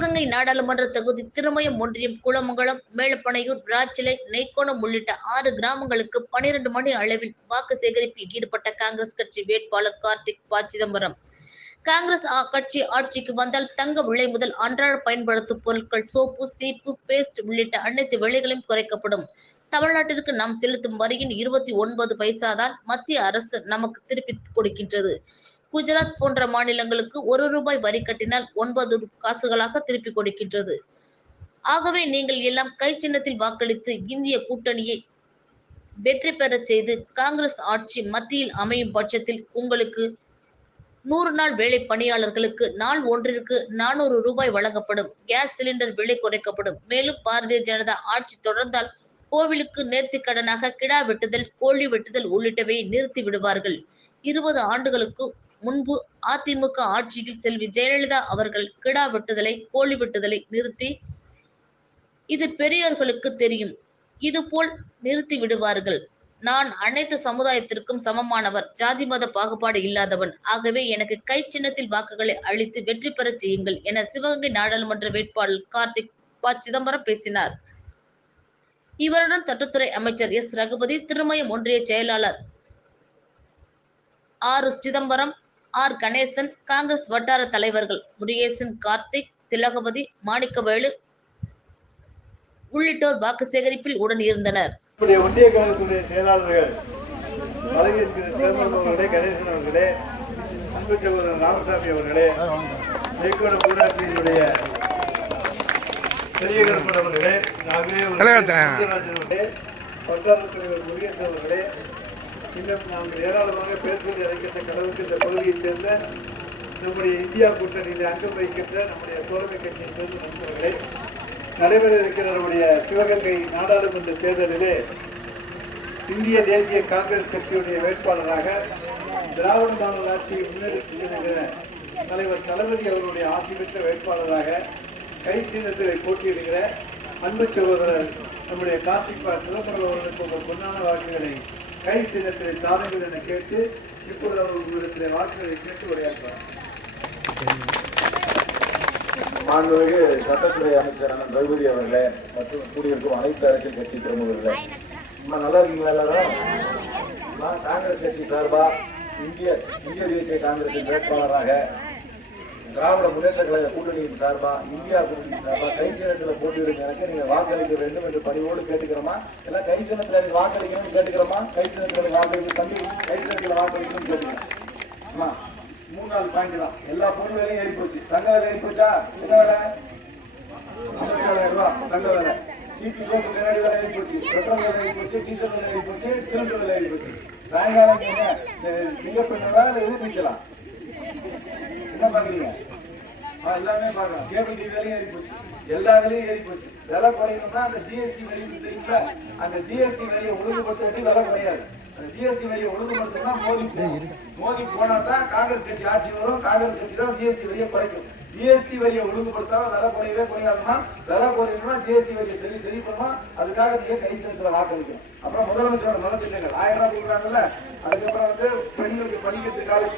சிவகங்கை நாடாளுமன்ற தொகுதி திருமயம் ஒன்றியம் குளமங்கலம் மேலப்பனையூர் ராச்சிலை நெய்க்கோணம் உள்ளிட்ட ஆறு கிராமங்களுக்கு பனிரெண்டு மணி அளவில் வாக்கு சேகரிப்பில் ஈடுபட்ட காங்கிரஸ் கட்சி வேட்பாளர் கார்த்திக் ப சிதம்பரம் காங்கிரஸ் கட்சி ஆட்சிக்கு வந்தால் தங்க விலை முதல் அன்றாட பயன்படுத்தும் பொருட்கள் சோப்பு சீப்பு பேஸ்ட் உள்ளிட்ட அனைத்து விலைகளையும் குறைக்கப்படும். தமிழ்நாட்டிற்கு நாம் செலுத்தும் வரியின் இருபத்தி ஒன்பது பைசா தான் மத்திய அரசு நமக்கு திருப்பி கொடுக்கின்றது. குஜராத் போன்ற மாநிலங்களுக்கு ஒரு ரூபாய் வரி கட்டினால் ஒன்பது காசுகளாக திருப்பி கொடுக்கின்றது. ஆகவே நீங்கள் எல்லாம் கை சின்னத்தில் வாக்களித்து இந்திய கூட்டணியை வெற்றி பெறச் செய்து காங்கிரஸ் ஆட்சி மத்தியில் அமையும் பட்சத்தில் உங்களுக்கு நூறு நாள் வேலை பணியாளர்களுக்கு நாள் ஒன்றிற்கு நானூறு ரூபாய் வழங்கப்படும். கேஸ் சிலிண்டர் விலை குறைக்கப்படும். மேலும் பாரதிய ஜனதா ஆட்சி தொடர்ந்தால் கோவிலுக்கு நேர்த்தி கடனாக கிடா வெட்டுதல் கோழி வெட்டுதல் உள்ளிட்டவை நிறுத்தி விடுவார்கள். இருபது ஆண்டுகளுக்கு முன்பு அதிமுக ஆட்சியில் செல்வி ஜெயலலிதா அவர்கள் கிடா வெட்டுதலை கோழி வெட்டுதலை நிறுத்தி இது பெரியவர்களுக்கு தெரியும். இதுபோல் நிறுத்தி விடுவார்கள். நான் அனைத்து சமுதாயத்திற்கும் சமமானவர் ஜாதி மத பாகுபாடு இல்லாதவன். ஆகவே எனக்கு கை சின்னத்தில் வாக்குகளை அளித்து வெற்றி பெறச் செய்யுங்கள் என சிவகங்கை நாடாளுமன்ற வேட்பாளர் கார்த்திக் ப சிதம்பரம் பேசினார். இவருடன் சட்டத்துறை அமைச்சர் எஸ் ரகுபதி திருமயம் ஒன்றிய செயலாளர் ஆர் சிதம்பரம் ஆர். கணேசன் காங்கிரஸ் வட்டார தலைவர்கள் முருகேசன் கார்த்திக் திலகவதி மாணிக்கவேலு உள்ளிட்டோர் வாக்கு சேகரிப்பில் உடன் இருந்தனர். ஒன்றிய கழகத்துடைய செயலாளர்கள் அவர்களே கணேசன் அவர்களே அன்பு சகோதரர் ராமசாமி அவர்களே நெய்க்கோடம் ஊராட்சியினுடைய பெரிய கருப்பன் அவர்களே நாகவே அவர்களே வட்டார தலைவர் முருகேசன் அவர்களே இன்னும் நாங்கள் ஏராளமாக பேசுவதை அழைக்கின்ற அளவுக்கு இந்த பகுதியைச் சேர்ந்த நம்முடைய இந்தியா கூட்டணியில் அங்கம் வகிக்கின்ற நம்முடைய தோழமை கட்சியை சேர்ந்த நண்பர்களே நடைபெற இருக்கிற நம்முடைய சிவகங்கை நாடாளுமன்ற தேர்தலிலே இந்திய தேசிய காங்கிரஸ் கட்சியுடைய வேட்பாளராக திராவிட மாநில ஆட்சியை முன்னெடுத்து தலைவர் தளபதி அவர்களுடைய ஆட்சி பெற்ற வேட்பாளராக கை சீனத்தில் போட்டியிடுகிற அன்பு சகோதரர் நம்முடைய கார்த்திக் பா சிதம்பரம் அவர்களுக்கு உங்கள் பொன்னான வாக்குகளை கை சீனத்தில் தாருங்கள் என கேட்டு இப்பொழுது அவர் உங்களிடத்தில் வாக்குகளை கேட்டு உரையாற்றுவார். மாண்புமிகு சட்டத்துறை அமைச்சரான திரௌபதி அவர்களே மற்றும் கூடியிருக்கும் அனைத்து அரசியல் கட்சி பிரமுகர்களே. நம்ம நல்லா இருக்கீங்களா எல்லாரும்? நான் காங்கிரஸ் கட்சி சார்பா? இந்திய இந்திய தேசிய காங்கிரசின் வேட்பாளராக திராவிட முன்னேற்ற கழக கூட்டணியின் சார்பா இந்தியா கூட்டணி சார்பா கை சின்னத்தில் போட்டியிடும் எனக்கு. நீங்க வாக்களிக்க வேண்டும் என்று பணிவோடு கேட்டுக்கிறோமா? எல்லாம் கை சின்னத்தில் வாக்களிக்கணும்னு கேட்டுக்கிறோமா? கை சின்னத்தில் வாக்களிக்கும் தம்பி கை சின்னத்தில் வாக்களிக்கணும்னு கேட்டுக்கிறோம்? அம்மா மூணு நாள் பாயிண்ட் தான். எல்லா பொருள் விலையும் ஏறி போச்சு. தங்க விலை ஏறி போச்சா? என்ன விலை? ஐம்பத்தாயிரம் ரூபாய் தங்க விலை. சிபி சோப்பு கண்ணாடி விலை ஏறி போச்சு. பெட்ரோல் விலை ஏறி போச்சு. டீசல் விலை ஏறி போச்சு. சிலிண்டர் விலை ஏறி போச்சு. சாயங்காலம் நீங்க சிங்கப்பெண்ணா இல்லை எது பிடிக்கலாம் என்ன பாக்குறீங்க? எல்லாமே பார்க்கலாம் கேபிள் டிவி விலையும் ஏறி போச்சு. எல்லா வேலையும் ஏறி போச்சு. விலை குறையணும்னா அந்த ஜிஎஸ்டி வரி தெரியுங்களா? அந்த ஜிஎஸ்டி வரியை ஒழுங்குபடுத்தி விலை குறையாது. அந்த ஜிஎஸ்டி வரியை ஒழுங்குபடுத்தினா மோடி மோதி மோடி போனா தான் காங்கிரஸ் கட்சி ஆட்சி வரும். காங்கிரஸ் கட்சி தான் ஜிஎஸ்டி வரியை குறைக்கும். ஜிஎஸ்டி வரியை ஒழுங்குபடுத்தாம விலை குறையவே குறையாதுன்னா விலை குறையணும்னா ஜிஎஸ்டி வரியை சரி சரி பண்ணுவோம் அதுக்காக நீங்க கை சேர்த்துல வாக்களிக்கும் அப்புறம் முதலமைச்சரோட நலத்திட்டங்கள் ஆயிரம் ரூபாய் கொடுக்குறாங்கல்ல. அதுக்கப்புறம் வந்து பெண்களுக்கு படிக்கிறதுக்காக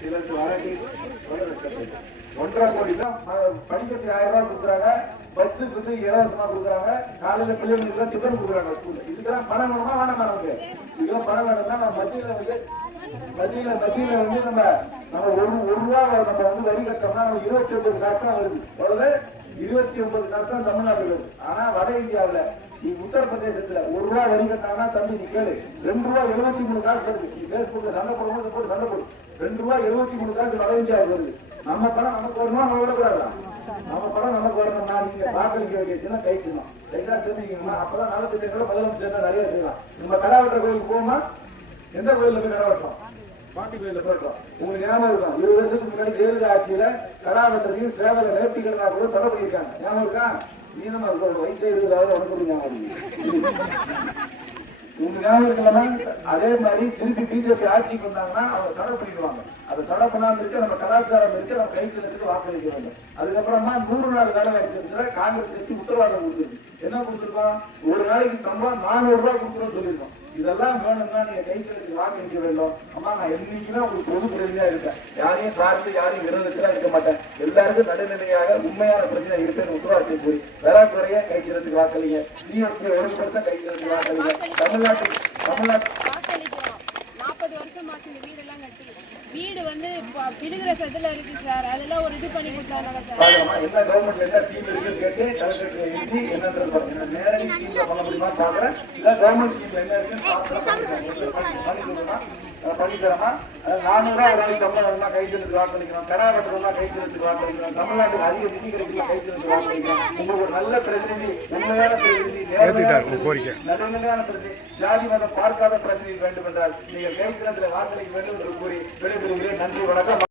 சிலருக்கு வாரண்டி ஒன்றரை கோடி தான். படிக்கிறதுக்கு ஆயிரம் ரூபாய் கொடுக்குறாங்க. பஸ்ஸு வந்து இலவசமா கொடுக்குறாங்க. காலையில பிள்ளைங்களுக்கு டிஃபன் கொடுக்குறாங்க ஸ்கூல்ல இதுக்கெல்லாம் பணம் வேணுமா? வேணாம் நமக்கு இதுக்கெல்லாம் பணம் வேணும்னா நம்ம மத்தியில வந்து மத்தியில மத்தியில வந்து நம்ம நம்ம ஒரு ஒரு ரூபா நம்ம வந்து வரி கட்டோம்னா நம்ம இருபத்தி ஒன்பது காசு தான் வருது. எவ்வளவு இருபத்தி ஒன்பது காசு தான் தமிழ்நாட்டுல வருது. ஆனா வட இந்தியாவில நீ உத்தரப்பிரதேசத்துல ஒரு ரூபா வரி கட்டினாங்கன்னா தம்பி நீ கேளு. ரெண்டு ரூபா எழுபத்தி மூணு காசு வருது. நீ பேஸ்புக்ல சண்டை போடும்போது போட்டு சண்டை போடும் ரெண்டு ரூபா எழுபத்தி மூணு காசு வட இந்தியாவுக்கு வருது. நம்ம பணம் நமக்கு வரணுமா நம்ம விடக்கூடாதான் நம்ம பணம் நமக்கு வரணும்னா நீங்க வாக்களிக்க வேண்டிய சின்னம் கை சின்னம் ரைட்டா தெரிஞ்சுக்கணுமா அப்பதான் நலத்திட்டங்களை முதலமைச்சர் நிறைய செய்யலாம். நம்ம கடா வெட்டுற கோயிலுக்கு போமா எந்த கோயில்ல போய் கடா வெட்டுறோம் பாண்டி போயிட்டோம் உங்களுக்கு ஞாபகம் இருக்கும் இருபது வருஷத்துக்கு முன்னாடி ஜெயலலிதா ஆட்சியில கடா வெட்டுறதையும் சேவலை நேர்த்திக்கிறதா கூட தடை பண்ணியிருக்காங்க ஞாபகம் இருக்கா? நீளமா இருக்கும் வயசுல இருக்கிறதாவது உனக்கு ஞாபகம் இருக்கு. ஞாபகம் அதே மாதிரி திருப்பி பிஜேபி ஆட்சிக்கு வந்தாங்கன்னா அவங்க தடை பண்ணிடுவாங்க. அதை தடை பண்ணாமல் இருக்க நம்ம கலாச்சாரம் இருக்கு நம்ம கை சிலத்துக்கு வாக்களிக்க வேண்டும். அதுக்கப்புறமா நூறு நாள் வேலை வாய்ப்பு காங்கிரஸ் கட்சி உத்தரவாதம் கொடுத்துருக்கு என்ன கொடுத்துருக்கோம்? ஒரு நாளைக்கு சம்பளம் நானூறு ரூபாய் கொடுக்குறோம்னு சொல்லியிருக்கோம். இதெல்லாம் வேணும்னா நீங்க கைத்தறத்துக்கு வாக்களிக்க வேண்டும். அம்மா நான் என்னைக்குமே உங்களுக்கு பொது பிரதிநிதியா இருப்பேன் யாரையும் சார்ந்து யாரையும் விரோதிச்சுலாம் இருக்க மாட்டேன். எல்லாருக்கும் நடுநிலையாக உண்மையான பிரச்சனை இருக்குன்னு உத்தரவாதத்தை கூறி வராக்குறைய கைத்தறத்துக்கு வாக்களிங்க ஜிஎஸ்டி ஒழுங்குபடுத்த கைத்தறத்துக்கு வாக்களிங்க தமிழ்நாட்டு வாக்களிக்கிறோம் நாற்பது வருஷம் ஆச்சு இந்த வீடெல்லாம் கட்டி வீடு வந்து இப்போ பிடுகிற சதுல இருக்கு சார் அதெல்லாம் ஒரு இது பண்ணி கொடுத்தாங்க சார் என்ன கவர்மெண்ட்ல என்ன ஸ்கீம் இருக்குன்னு கேட்டு கலெக்டருக்கு எழுதி என்னன்றது பாருங்க. நான் நேரடி ஸ்கீம்ல பண்ண முடியுமா பாக்குறேன் இல்ல கவர்மெண்ட் ஸ்கீம்ல என்ன இருக்குன்னு பண்ணி பண்ணி கொடுமா பண்ணி தரமா நானூறு ரூபாய் ஒரு நாளைக்கு வரலாம் கைத்தெழுத்து வாக்களிக்கணும் கடா வெட்டுறதுனா கைத்தெழுத்து வாக்களிக்கணும் தமிழ்நாட்டுக்கு அதிக நிதி கிடைக்கல கைத்தெழுத்து உங்களுக்கு ஒரு நல்ல பிரதிநிதி உண்மையான பிரதிநிதி. நடுநிலையான பிரதிநிதி ஜாதி மதம் பார்க்காத பிரதிநிதி வேண்டும் என்றால் நீங்கள் கைத்தெழுத்துல வாக்களிக்க வேண்டும் என்று கூறி விடைபெறுகிறேன். நன்றி வணக்கம்.